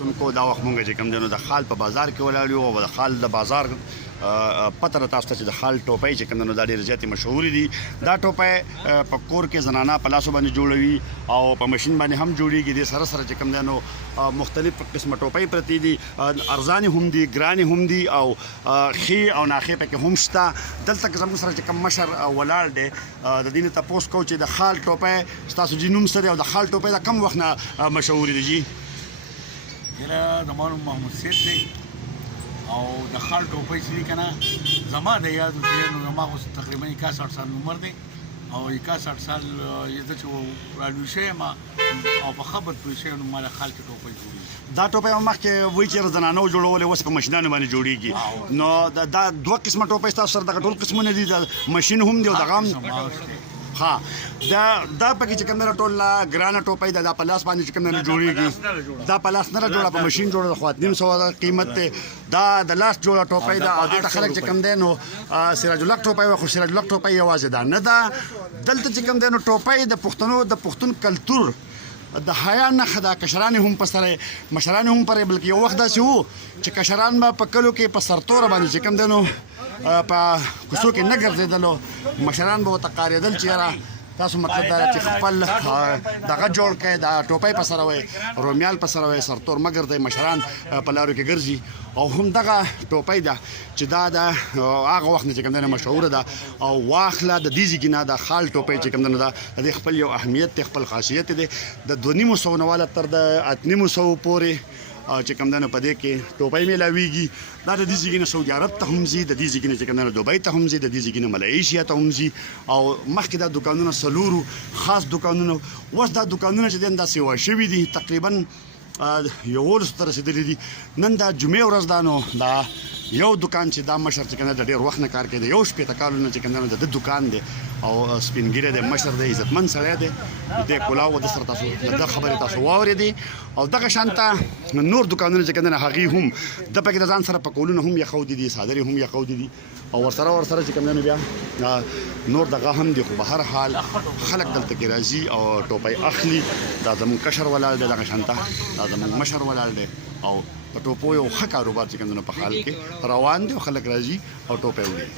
کتونکو دا وخت مونږ چې کوم دی نو د خال په بازار کې ولاړ یو او د خال د بازار پته را تاسو ته چې د خال ټوپۍ چې کوم دی نو دا ډېرې زیاتې مشهورې دي. دا ټوپۍ په کور کې زنانه په لاسو باندې جوړوي او په ماشین باندې هم جوړېږي. دې سره سره چې کوم دی نو مختلف قسمه ټوپۍ پرتې دي، ارزانې هم دي، ګرانې هم دي او ښې او ناښې پکې هم شته. دلته زموږ سره چې کوم مشر ولاړ دی د دې نه تپوس کوو چې د خال ټوپۍ ستاسو جي نوم څه دی او د خال ټوپۍ د کم وخت نه مشهورې دي جي؟ زما نوم محمود سید دی او د خال ټوپۍ چې دي که نه زما د یاد نو زما اوس تقریبا 61 سال عمر دی او 61 سال زه چې رالوی شوی یم او په ښه بد پوه شوی نو ما د خال کې ټوپۍ جوړېږي. دا ټوپۍ مخکې وایي چې زنانو جوړولې اوس په ماشینانو باندې جوړېږي. نو دا دوه قسمه ټوپۍ ستاسو سره دغه ټول قسمونه دي، د ماشین هم دی او دغه هم ها دا پکې چې کوم ټول ګرانه ټوپۍ ده، دا په لاس باندې چې کوم نه جوړېږي، دا په لاس نه جوړه په ماشین جوړه خو 900 قیمت ده. دا د لاس جوړه ټوپۍ ده او دلته خلک چې کوم دی نو سراج الحق ټوپۍ وایي، خو سراج الحق ټوپۍ یوازې ده نه ده. دلته چې کوم دی نو ټوپۍ د پښتنو د پښتون کلتور د حیا نښه ده. کشران هم په سره، مشران هم پرې، بلکې یو وخت داسې و چې کشران به په کلو کې په سرتوره باندې چې کوم دی نو په کوڅو کې نه ګرځېدلو، مشران به ورته قارېدل چې یاره تاسو مطلب دا چې خپل دغه جوړ کړئ، دا ټوپۍ په سره وئ، رومیال په سره وئ، سرتور مه ګرځئ، مشران په لارو کې ګرځي. او هم دغه ټوپۍ ده چې دا د هغه وخت نه چې کوم دی مشهوره ده او واخله د دې ځای نه د خال ټوپۍ چې کوم دی نو د دې خپل یو اهمیت دی، خپل خاصیت دی. د 2.5 نه والا تر د 8.5 پورې چې کوم دی نو په دې کې ټوپۍ میلاویږي. دا د دې ځای نه سعودي عرب ته هم ځي، د دې ځای نه چې کوم دی نو دوبۍ ته هم ځي، د دې ځای نه ملیشیا ته هم ځي. او مخکې دا دوکانونه سلورو خاص دوکانونه، اوس دا دوکانونه چې دي دا سیوا شوي دي، تقریبا 11 ته رسېدلي دي. نن دا جمعې ورځ ده نو دا یو دکان چې دا مشر چې کوم دی د ډېر وخت نه کار کوي، د 14 کالو نه چې کوم دی د دکان دی او سپینګیری دی، مشر دی، عزتمن سړی دی. د کلاو د سره تاسو د خبرې تاسو واورېدې او دغه شانته نور دکانونه چې کوم دی هغې هم د پکې د ځان سره پکولونه هم یخودي دي، څادرې هم یخودي دي او ورسره چې کوم دی بیا نور دغه هم دي. خو به هر حال خلک دلته کې راځي او ټوپۍ اخلي. دا زموږ کشر ولاړ دی دغه شانته، دا زموږ مشر ولاړ دی او په ټوپو یو ښه کاروبار چې کوم دی په حال کې روان دی او خلک راځي او ټوپۍ وړي.